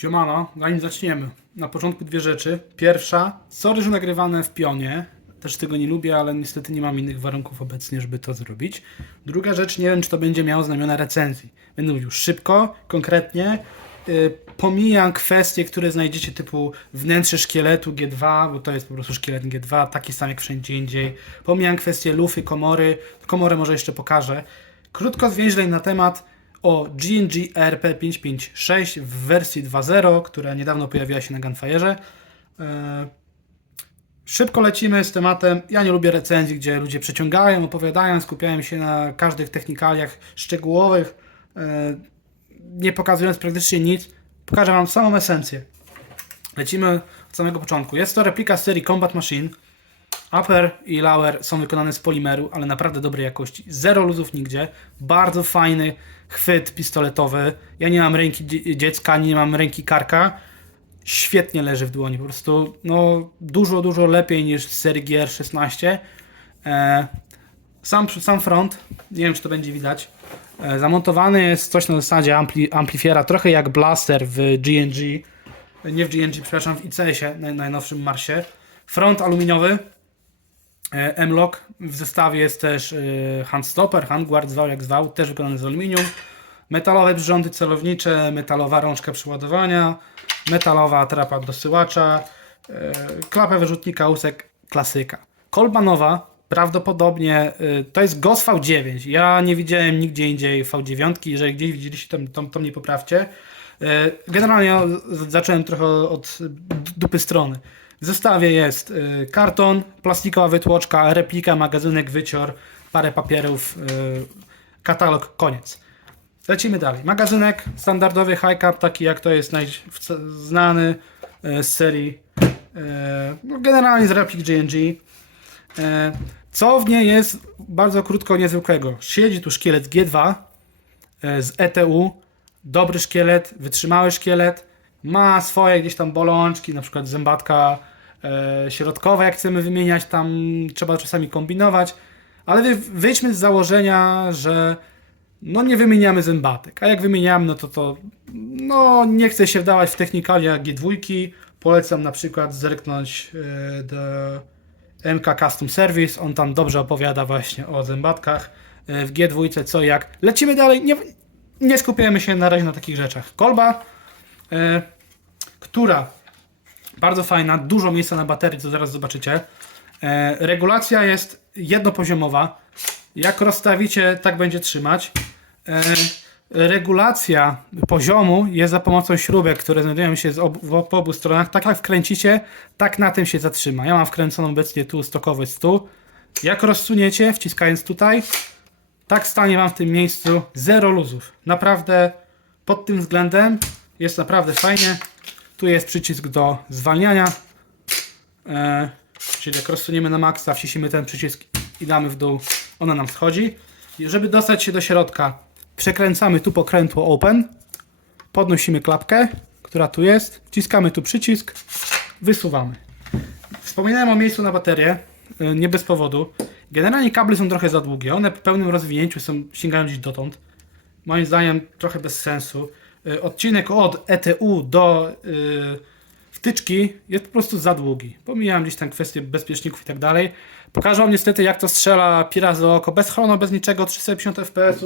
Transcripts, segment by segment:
Siemano, zanim zaczniemy. Na początku dwie rzeczy. Pierwsza, sorry, że nagrywane w pionie. Też tego nie lubię, ale niestety nie mam innych warunków obecnie, żeby to zrobić. Druga rzecz, nie wiem, czy to będzie miało znamiona recenzji. Będę mówił szybko, konkretnie. Yy, pomijam kwestie, które znajdziecie typu wnętrze szkieletu G2, bo to jest po prostu szkielet G2, taki sam jak wszędzie indziej. Pomijam kwestie lufy, komory. Komorę może jeszcze pokażę. Krótko zwięźlej na temat o GNG RP556 w wersji 2.0, która niedawno pojawiła się na Gunfire'ze. E, Szybko lecimy z tematem. Ja nie lubię recenzji, gdzie ludzie przeciągają, opowiadają, skupiają się na każdych technikaliach szczegółowych, e, nie pokazując praktycznie nic. Pokażę Wam samą esencję. Lecimy od samego początku. Jest to replika serii Combat Machine. Upper i lower są wykonane z polimeru, ale naprawdę dobrej jakości. Zero luzów nigdzie. Bardzo fajny chwyt pistoletowy. Ja nie mam ręki dzie- dziecka, nie mam ręki karka. Świetnie leży w dłoni. Po prostu no, dużo, dużo lepiej niż z serii GR16. E, sam, sam front, nie wiem czy to będzie widać. E, zamontowany jest coś na zasadzie ampli, amplifiera, trochę jak blaster w GNG. Nie w GNG, przepraszam, w ICS-ie, naj, najnowszym Marsie. Front aluminiowy, E, M-Lock w zestawie jest też e, handstopper, handguard, zwał jak zwał, też wykonany z aluminium. Metalowe przyrządy celownicze, metalowa rączka przeładowania, metalowa trapa dosyłacza, e, klapę wyrzutnika łusek, klasyka. Kolba nowa, prawdopodobnie e, to jest GOS V9. Ja nie widziałem nigdzie indziej V9, jeżeli gdzieś widzieliście, to, to, to mnie poprawcie. E, Generalnie zacząłem trochę od dupy strony. W zestawie jest y, karton, plastikowa wytłoczka, replika, magazynek, wycior, parę papierów, y, katalog, koniec. Lecimy dalej. Magazynek standardowy high cap, taki jak to jest znany y, z serii. no, generalnie z replik GNG. Co w niej jest bardzo krótko niezwykłego? Siedzi tu szkielet G2 y, z ETU. Dobry szkielet, wytrzymały szkielet. Ma swoje gdzieś tam bolączki, na przykład zębatka środkowa, jak chcemy wymieniać, tam trzeba czasami kombinować, ale wy, wyjdźmy z założenia, że no nie wymieniamy zębatek, a jak wymieniamy, no to to no nie chcę się wdawać w technikalia G2, polecam na przykład zerknąć e, do MK Custom Service, on tam dobrze opowiada właśnie o zębatkach e, w G2, co jak. Lecimy dalej, nie, nie skupiamy się na razie na takich rzeczach. Kolba, e, która bardzo fajna, dużo miejsca na baterii, co zaraz zobaczycie. E, regulacja jest jednopoziomowa. Jak rozstawicie, tak będzie trzymać. E, regulacja poziomu jest za pomocą śrubek, które znajdują się po obu stronach. Tak jak wkręcicie, tak na tym się zatrzyma. Ja mam wkręconą obecnie tu stokowy stół. Jak rozsuniecie, wciskając tutaj, tak stanie Wam w tym miejscu zero luzów. Naprawdę pod tym względem jest naprawdę fajnie. Tu jest przycisk do zwalniania. E, czyli jak rozsuniemy na maksa, wcisimy ten przycisk i damy w dół, ona nam schodzi. I żeby dostać się do środka, przekręcamy tu pokrętło open, podnosimy klapkę, która tu jest, wciskamy tu przycisk, wysuwamy. Wspominałem o miejscu na baterię, y, nie bez powodu. Generalnie kable są trochę za długie, one w pełnym rozwinięciu są, sięgają gdzieś dotąd. Moim zdaniem trochę bez sensu. Y, Odcinek od ETU do y, wtyczki jest po prostu za długi. Pomijam gdzieś tam kwestie bezpieczników i tak dalej. Pokażę wam niestety jak to strzela pira za oko, bez chrono, bez niczego, 350 fps,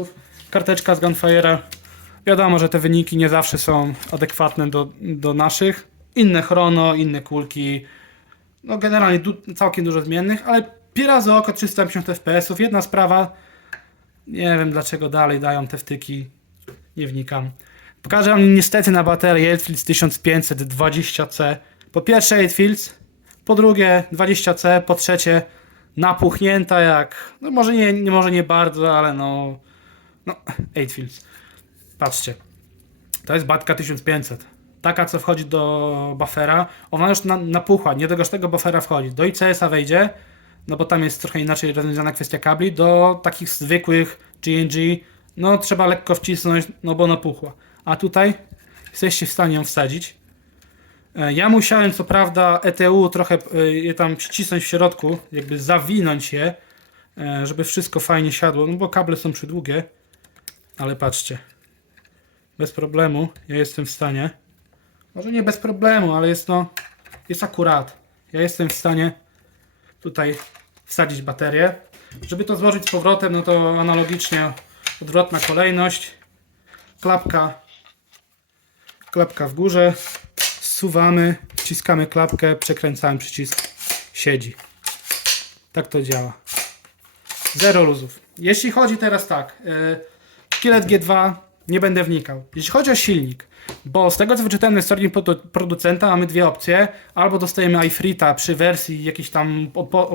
karteczka z Gunfire'a. Wiadomo, że te wyniki nie zawsze są adekwatne do, do naszych. Inne chrono, inne kulki, no generalnie du- całkiem dużo zmiennych, ale pira za oko 350 fps. Jedna sprawa, nie wiem dlaczego dalej dają te wtyki, nie wnikam. Pokażę wam niestety na baterię Edfields 1520C. Po pierwsze Edfields, po drugie 20C, po trzecie napuchnięta jak, no może nie, może nie bardzo, ale no, no Edfields. Patrzcie, to jest batka 1500. Taka, co wchodzi do buffera, ona już na, napuchła, nie do tego buffera wchodzi. Do ICS-a wejdzie, no bo tam jest trochę inaczej rozwiązana kwestia kabli. Do takich zwykłych GNG, no trzeba lekko wcisnąć, no bo napuchła. A tutaj jesteście w stanie ją wsadzić. E, Ja musiałem, co prawda, ETU trochę e, je tam przycisnąć w środku, jakby zawinąć je, e, żeby wszystko fajnie siadło, no bo kable są przydługie. Ale patrzcie, bez problemu ja jestem w stanie może nie bez problemu, ale jest no, jest akurat. Ja jestem w stanie tutaj wsadzić baterię. Żeby to złożyć z powrotem, no to analogicznie odwrotna kolejność. Klapka, klapka w górze, zsuwamy, wciskamy klapkę, przekręcamy przycisk, siedzi. Tak to działa. Zero luzów. Jeśli chodzi teraz tak, yy, Szkielet G2 nie będę wnikał. Jeśli chodzi o silnik, bo z tego co wyczytałem na stronie produ- producenta mamy dwie opcje. Albo dostajemy iFrita przy wersji jakiejś tam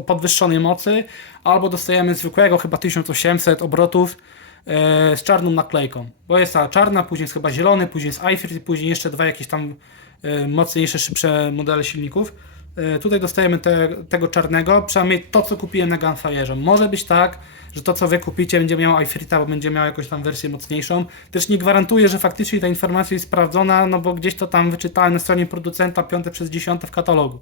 podwyższonej mocy, albo dostajemy zwykłego chyba 1800 obrotów e, z czarną naklejką. Bo jest ta czarna, później jest chyba zielony, później jest iFrit później jeszcze dwa jakieś tam e, mocniejsze, szybsze modele silników. E, Tutaj dostajemy te, tego czarnego, przynajmniej to, co kupiłem na Gunfire'ze. Może być tak, że to, co wy kupicie, będzie miało iFrita, bo będzie miało jakąś tam wersję mocniejszą. Też nie gwarantuję, że faktycznie ta informacja jest sprawdzona, no bo gdzieś to tam wyczytałem na stronie producenta, piąte przez dziesiąte w katalogu.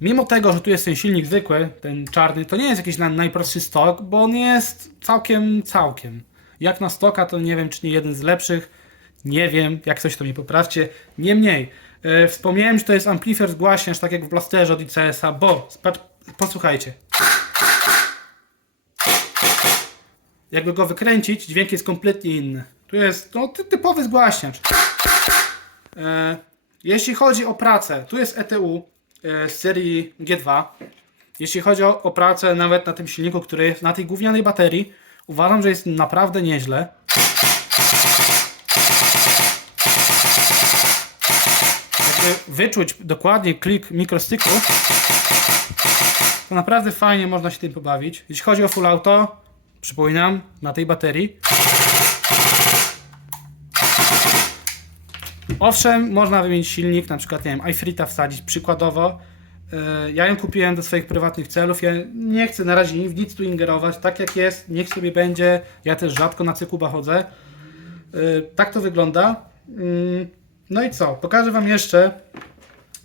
Mimo tego, że tu jest ten silnik zwykły, ten czarny, to nie jest jakiś na, najprostszy stok, bo on jest całkiem, całkiem. Jak na stoka, to nie wiem, czy nie jeden z lepszych. Nie wiem, jak coś to mi poprawcie. Niemniej, e, wspomniałem, że to jest amplifier zgłaśniacz, tak jak w Blasterze od ICS-a, bo, spacz, posłuchajcie. Jakby go wykręcić, dźwięk jest kompletnie inny. Tu jest no, ty, typowy zgłaśniacz. E, jeśli chodzi o pracę, tu jest ETU z serii G2. Jeśli chodzi o, o pracę nawet na tym silniku, który jest na tej gównianej baterii, uważam, że jest naprawdę nieźle. Wyczuć dokładnie klik mikrostyku, to naprawdę fajnie można się tym pobawić. Jeśli chodzi o full auto, przypominam, na tej baterii. Owszem, można wymienić silnik, na przykład, nie wiem, iFrita wsadzić przykładowo. Yy, Ja ją kupiłem do swoich prywatnych celów. Ja nie chcę na razie w nic tu ingerować. Tak jak jest, niech sobie będzie. Ja też rzadko na cykuba chodzę. Yy, Tak to wygląda. Yy, No i co? Pokażę Wam jeszcze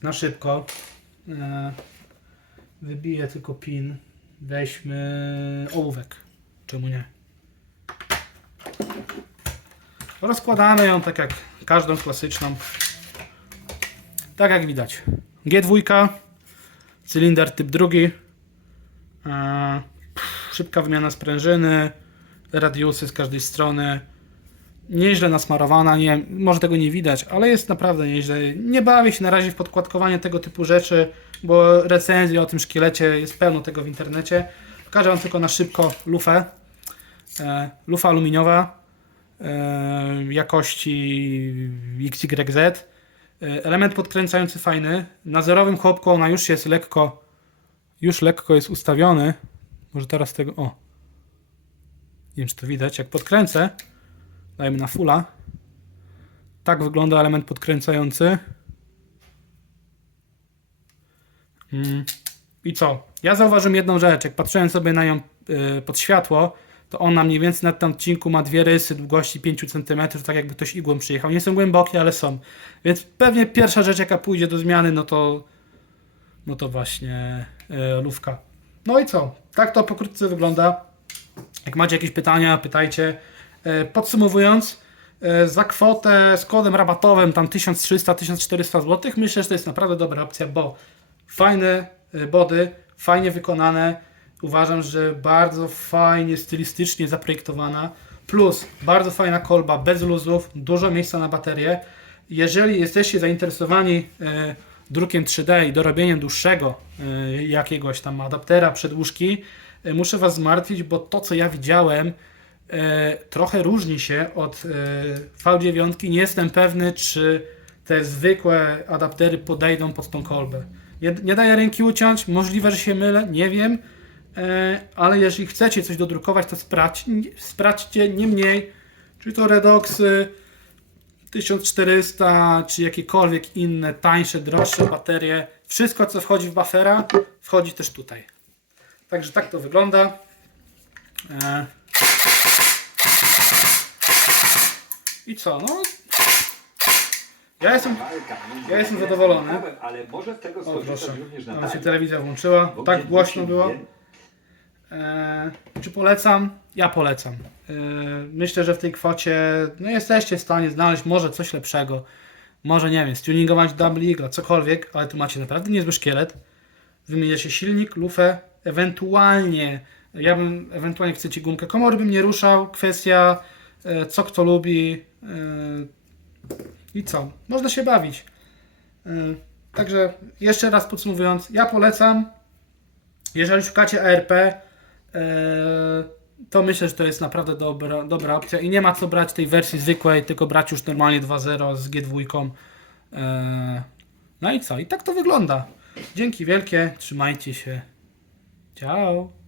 na szybko. Yy, Wybiję tylko pin. Weźmy ołówek. Czemu nie? Rozkładamy ją tak jak każdą klasyczną. Tak jak widać. G2, cylinder typ drugi. Pff, Szybka wymiana sprężyny, radiusy z każdej strony. Nieźle nasmarowana, nie, może tego nie widać, ale jest naprawdę nieźle. Nie bawię się na razie w podkładkowanie tego typu rzeczy, bo recenzji o tym szkielecie jest pełno tego w internecie. Pokażę Wam tylko na szybko lufę. E, lufa aluminiowa e, jakości XYZ. E, element podkręcający fajny. Na zerowym chłopku ona już jest lekko już lekko jest ustawiony. Może teraz tego. O. Nie wiem, czy to widać. Jak podkręcę, dajmy na fulla. Tak wygląda element podkręcający. Mm. I co? Ja zauważyłem jedną rzecz. Jak patrzyłem sobie na nią y, pod światło, to ona mniej więcej na tym odcinku ma dwie rysy długości 5 cm, tak jakby ktoś igłą przyjechał. Nie są głębokie, ale są. Więc pewnie pierwsza rzecz, jaka pójdzie do zmiany, no to no to właśnie e, lówka. No i co? Tak to pokrótce wygląda. Jak macie jakieś pytania, pytajcie. E, podsumowując, e, za kwotę z kodem rabatowym tam 1300-1400 zł, myślę, że to jest naprawdę dobra opcja, bo fajne body, fajnie wykonane. Uważam, że bardzo fajnie, stylistycznie zaprojektowana. Plus bardzo fajna kolba, bez luzów, dużo miejsca na baterię. Jeżeli jesteście zainteresowani e, drukiem 3D i dorobieniem dłuższego e, jakiegoś tam adaptera przedłużki, e, muszę Was zmartwić, bo to co ja widziałem trochę różni się od e, V9. Nie jestem pewny, czy te zwykłe adaptery podejdą pod tą kolbę. Nie, nie daję ręki uciąć, możliwe, że się mylę, nie wiem, ale jeżeli chcecie coś dodrukować, to sprawdź, sprawdźcie nie mniej, czy to Redoxy, 1400 czy jakiekolwiek inne tańsze, droższe baterie. Wszystko co wchodzi w buffera wchodzi też tutaj. Także tak to wygląda. E... I co? No. Ja jestem, ja jestem zadowolony. Ale może z tego skorzystać również tam się telewizja włączyła. Tak głośno było. E, czy polecam? Ja polecam. E, myślę, że w tej kwocie no jesteście w stanie znaleźć może coś lepszego. Może, nie wiem, stuningować Double Eagle, cokolwiek, ale tu macie naprawdę niezły szkielet. Wymienia się silnik, lufę, ewentualnie, ja bym, ewentualnie chcecie gumkę komory, bym nie ruszał. Kwestia, e, co kto lubi i co. Można się bawić. Także jeszcze raz podsumowując, ja polecam. Jeżeli szukacie ARP, to myślę, że to jest naprawdę dobra, dobra opcja i nie ma co brać tej wersji zwykłej, tylko brać już normalnie 2.0 z G2. E, No i co? I tak to wygląda. Dzięki wielkie, trzymajcie się. Ciao.